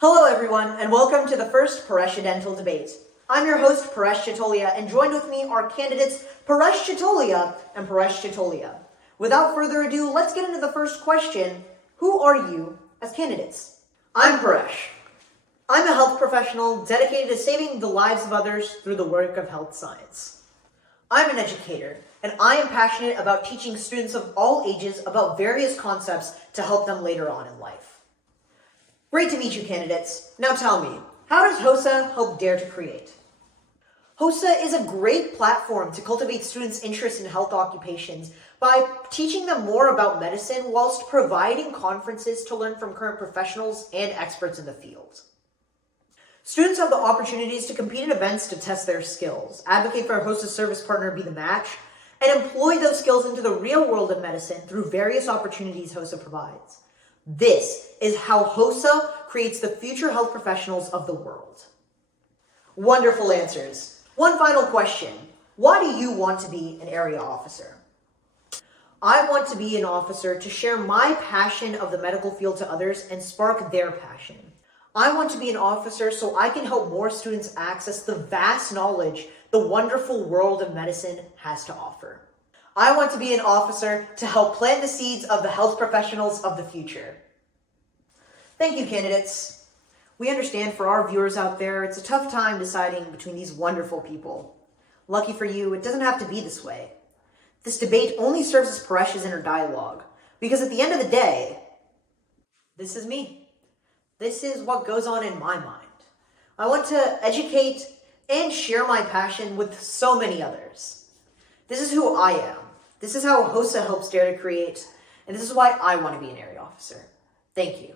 Hello everyone, and welcome to the first Paresh Dental Debate. I'm your host, Paresh Chotaliya, and joined with me are candidates Paresh Chotaliya and Paresh Chotaliya. Without further ado, let's get into the first question. Who are you as candidates? I'm Paresh. I'm a health professional dedicated to saving the lives of others through the work of health science. I'm an educator, and I am passionate about teaching students of all ages about various concepts to help them later on in life. Great to meet you, candidates. Now tell me, how does HOSA help Dare to Create? HOSA is a great platform to cultivate students' interest in health occupations by teaching them more about medicine whilst providing conferences to learn from current professionals and experts in the field. Students have the opportunities to compete in events to test their skills, advocate for a HOSA service partner be the match, and employ those skills into the real world of medicine through various opportunities HOSA provides. This is how HOSA creates the future health professionals of the world. Wonderful answers. One final question. Why do you want to be an area officer? I want to be an officer to share my passion of the medical field to others and spark their passion. I want to be an officer so I can help more students access the vast knowledge the wonderful world of medicine has to offer. I want to be an officer to help plant the seeds of the health professionals of the future. Thank you, candidates. We understand for our viewers out there, it's a tough time deciding between these wonderful people. Lucky for you, it doesn't have to be this way. This debate only serves as Paresh's inner dialogue, because at the end of the day, this is me. This is what goes on in my mind. I want to educate and share my passion with so many others. This is who I am. This is how HOSA helps Dare to Create, and this is why I want to be an area officer. Thank you.